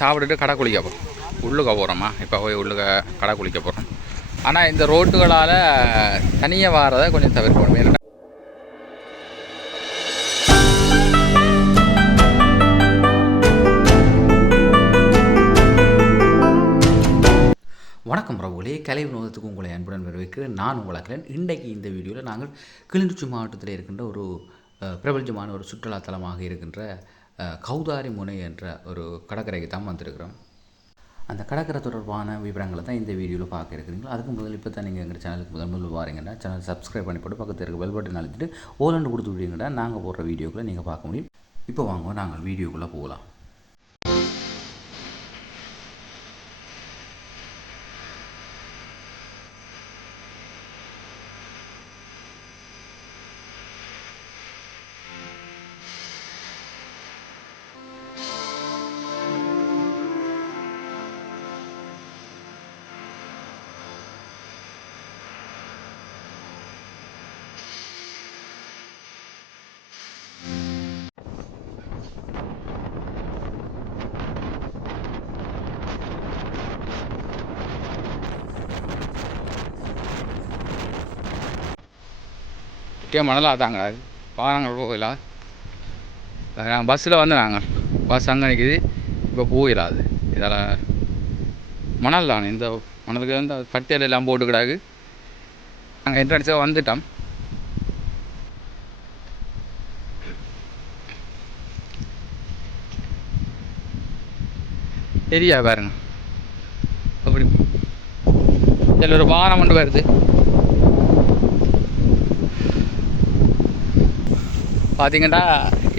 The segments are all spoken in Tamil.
சாப்பிட்டுட்டு கடை குளிக்க போகிறோம் உள்ளுக்க போகிறோமா இப்போ போய் உள்ளுக்க கடை குளிக்க போகிறோம் ஆனால் இந்த ரோட்டுகளால் தனியாக வாரதை கொஞ்சம் தவிர்க்கணும். வணக்கம் பிரபுகளே கலை வினோதத்துக்கு உங்களை அன்புடன் வரவேற்கிறேன். நான் உங்களாக்கிறேன் இன்றைக்கு இந்த வீடியோவில் நாங்கள் கிளிநொச்சி மாவட்டத்தில் இருக்கின்ற ஒரு பிரபஞ்சமான பிரபலமான ஒரு சுற்றுலாத்தலமாக இருக்கின்ற கௌதாரி முனை என்ற ஒரு கடற்கரைக்கு தான் வந்திருக்கிறோம். அந்த கடற்கரை தொடர்பான விவரங்களை தான் இந்த வீடியோவில் பார்க்க இருக்கிறீங்களா? அதுக்கு முதல் இப்போ தான் நீங்கள் எங்கள் சேனலுக்கு முதல் முதல் வாரீங்கன்னா சேனல் சப்ஸ்கிரைப் பண்ணி போட்டு பக்கத்தில் இருக்க பெல் பட்டன் அழுத்திட்டு ஓலண்டு கொடுத்து விட்டீங்கன்னா நாங்கள் போடுற வீடியோக்களை நீங்கள் பார்க்க முடியும். இப்போ வாங்க நாங்கள் வீடியோக்குள்ளே போகலாம் கே அதாங்க தாங்க. வாகனங்கள் நாங்கள் பஸ்ஸில் வந்து நாங்கள் பஸ் அங்கே நிற்கிது இப்போ போயிடாது இதில் மணல் தான். இந்த மணலுக்கு வந்து பட்டியல் எல்லாம் போட்டு கிடாது நாங்கள் என்ட்ரன்ஸாக வந்துட்டோம். தெரியா பாருங்க. அப்படி. இதில் ஒரு வாரம் கொண்டு வருது. பார்த்தீங்கன்னா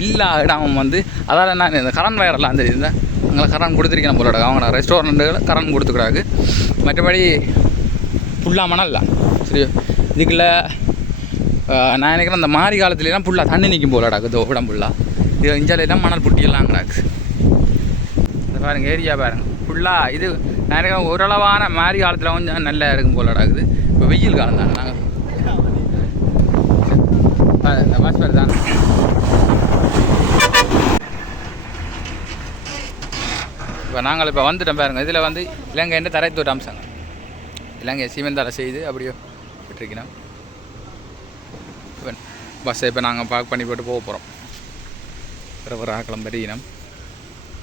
எல்லா இடமும் வந்து அதாவது நான் இந்த கரண்ட் வயரெல்லாம் தெரியுது. அங்கே கரண்ட் கொடுத்துருக்கேன் போல அவங்க ரெஸ்டாரண்ட்டுகள் கரண்ட் கொடுத்துக்கூடாது மற்றபடி ஃபுல்லாக மணல்ல சரி இதுக்குள்ள நான் நினைக்கிறேன் அந்த மாரி காலத்துலலாம் ஃபுல்லாக தண்ணி நிற்கும் போல கிடக்கு இடம் ஃபுல்லாக இது இஞ்சாலாம் மணல் புட்டியெல்லாம் கிடக்கு. இந்த பாருங்கள் ஏரியா பாருங்கள் ஃபுல்லாக இது நான் நினைக்கிறேன் ஓரளவான மாரி காலத்தில் கொஞ்சம் நல்லா இருக்கும் போல இப்போ வெயில் காலம் தாங்க நாங்கள் இந்த பஸ் தான் இப்போ நாங்கள் இப்போ வந்துட்டோம் பாருங்க. இதில் வந்து இலங்கை என்ன தரைத்தோட்ட அம்சங்க இலங்கை சீமெந்தாரை செய்து அப்படியே விட்டுருக்கணும் இப்போ பஸ்ஸை இப்போ நாங்கள் பார்க் பண்ணி போட்டு போக போகிறோம் பிறகு ஆக்கலாம் பெரியனம்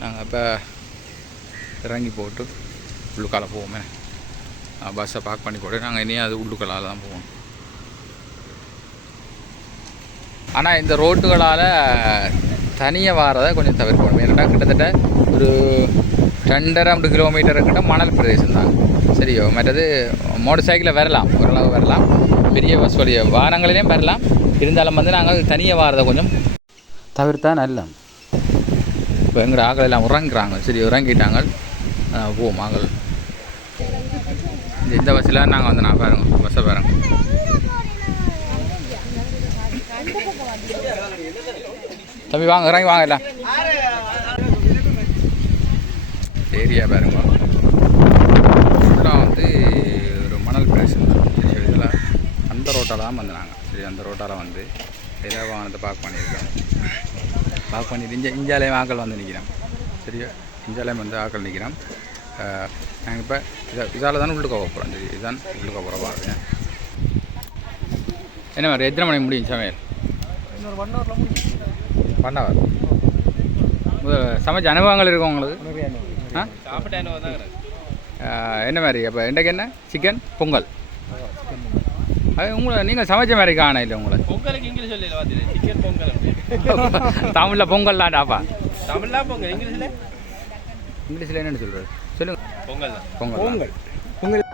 நாங்கள் இப்போ இறங்கி போட்டு உள்ளுக்கால போவோமே. பஸ்ஸை பார்க் பண்ணி போட்டு நாங்கள் இனியும் அது உள்ளுக்கலால் தான் போவோம். ஆனால் இந்த ரோட்டுகளால் தனியாக வாரதை கொஞ்சம் தவிர்க்கணும். ஏன்னா கிட்டத்தட்ட ஒரு ரெண்டரை ரெண்டு கிலோமீட்டர் கிட்ட மணல் பிரதேசம் தான். சரியோ? மற்றது மோட்டர் சைக்கிளில் வரலாம். ஓரளவு வரலாம். பெரிய பஸ் வழிய வாகனங்களிலையும் வரலாம். இருந்தாலும் வந்து நாங்கள் தனியாக வாரதை கொஞ்சம் தவிர்த்தா நல்ல இப்போ எங்கள் ஆக்கள் எல்லாம் உறங்குறாங்க. சரி உறங்கிட்டாங்க. போவோம். ஆக்கள் இந்த- இந்த பஸ்ஸில் நாங்கள் வந்து நான் பாருங்க. பஸ்ஸை பாருங்க. தம்பி வாங்க இறங்கி வாங்க எல்லாம். ஏரியா பாருங்க. ஃபுல்லாக வந்து ஒரு மணல் பிரதேசம் தான். சரி இதில் அந்த ரோட்டால் தான் வந்து நாங்கள் சரி அந்த ரோட்டால் வந்து இதில் வாகனத்தை பார்க் பண்ணியிருக்கோம். பார்க் பண்ணிட்டு இஞ்ச இஞ்சாலயம் ஆக்கள் வந்து நிற்கிறோம் சரியா இஞ்சாலயம் வந்து ஆக்கள் நிற்கிறோம் நாங்கள் இப்போ இதை இதால் தானே உள்ளுக்க போகிறோம் சரி இதுதான் உள்ளுக்க போகிற பாருங்க என்ன மாதிரி எத்தனை மணிக்கு முடியும் சமையல்? ஒன் ஹவர் சமைச்ச அனுபவங்கள் இருக்கும் உங்களுக்கு? ஆ? என்ன மாதிரி? அப்போ இன்றைக்கு என்ன? சிக்கன் பொங்கல். அது உங்களை நீங்கள் சமைச்ச மாதிரி காண இல்லை உங்களை. பொங்கலுக்கு இங்கிலீஷ் சொல்லல பாத்தீங்க சிக்கன் பொங்கல் தமிழில் பொங்கல் தான்டாப்பா தமிழ்ல பொங்கல். இங்கிலீஷ்ல? இங்கிலீஷில் என்னென்னு சொல்கிறது சொல்லுங்க. பொங்கல் தான். பொங்கல். பொங்கல்.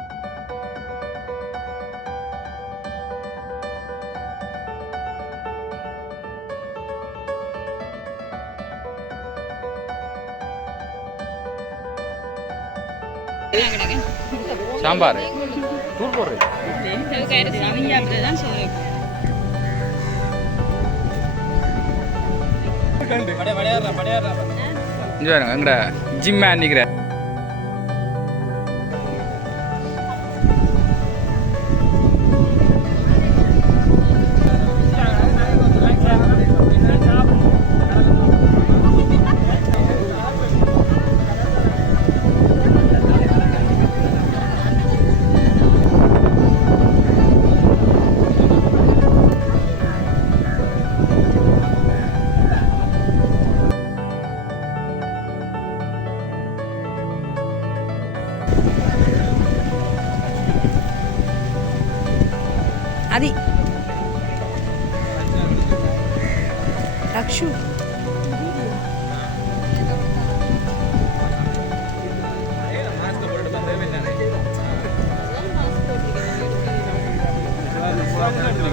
சாம்பார். தூள் போடுறது இங்கே பாருங்க எங்கட இது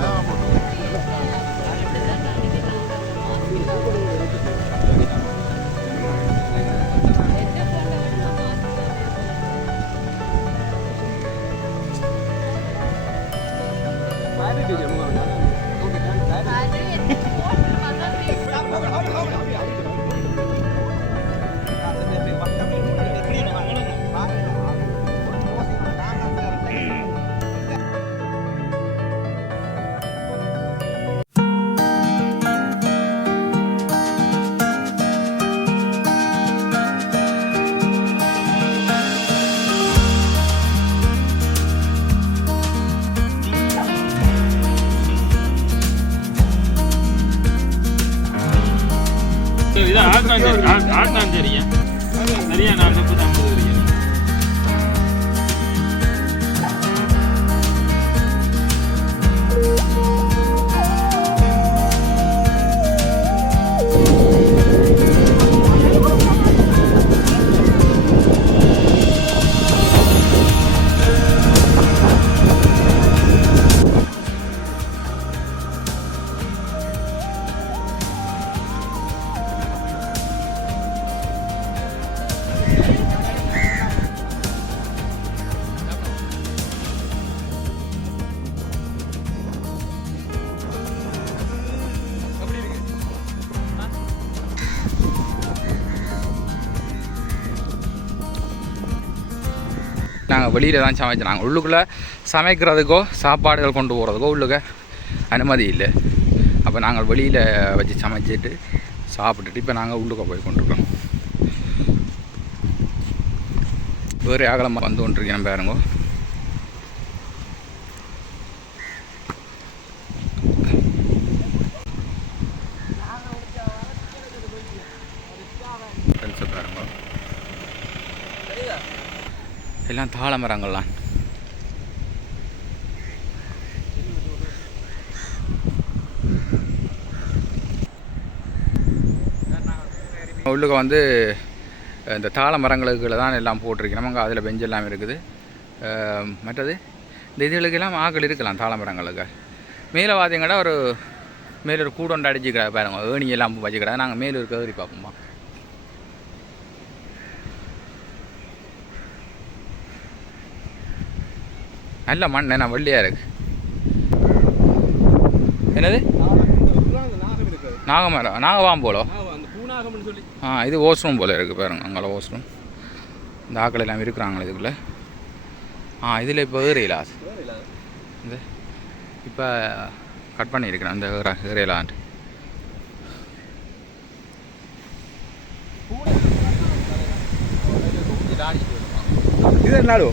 ஆட்டாஞ்சேரி ஆட்டாஞ்சேரியா சரியா? நான் முப்பத்தி ஐம்பது நாங்கள் வெளியில் தான் சமைச்சோம் நாங்கள் உள்ளுக்குள்ளே சமைக்கிறதுக்கோ சாப்பாடுகள் கொண்டு போகிறதுக்கோ உள்ளுக்க அனுமதி இல்லை. அப்போ நாங்கள் வெளியில் வச்சு சமைச்சிட்டு சாப்பிட்டுட்டு இப்போ நாங்கள் உள்ளுக்க போய் கொண்டிருக்கோம். வேறு அகலமாக வந்து கொண்டிருக்கேன் பாருங்க ஃப்ரெண்ட்ஸை பாருங்க எல்லாம் தாழ மரங்கள்லாம். உள்ளுக்க வந்து இந்த தாழ மரங்களுக்குள்ள தான் எல்லாம் போட்டிருக்கணும் அங்கே அதில் பெஞ்சு எல்லாம் இருக்குது. மற்றது இந்த இதுகளுக்கெல்லாம் ஆக்கள் இருக்கலாம் தாழ மரங்களுக்கு. மேலே பார்த்தீங்கன்னா ஒரு மேலே ஒரு கூடொண்டு அடிச்சுக்கிறா பாருங்க. ஏணி எல்லாம் வச்சுக்கிறாங்க. நாங்கள் மேலே இருக்க ஏறி நல்ல மண் என்ன வெள்ளையாக இருக்கு. என்னது? நாகமரம் நாகவாம்போலோ அந்த ஆ இது வாஷ்ரூம் போல் இருக்குது பாருங்க அங்கே வாஷ்ரூம் இந்த ஆக்கள் எல்லாம் இருக்கிறாங்களே இதுக்குள்ளே. ஆ இதில் இப்போ ஏறையிலா இந்த இப்போ கட் பண்ணியிருக்கிறேன் இந்த ஏறையிலான்ட்டு இது நாடு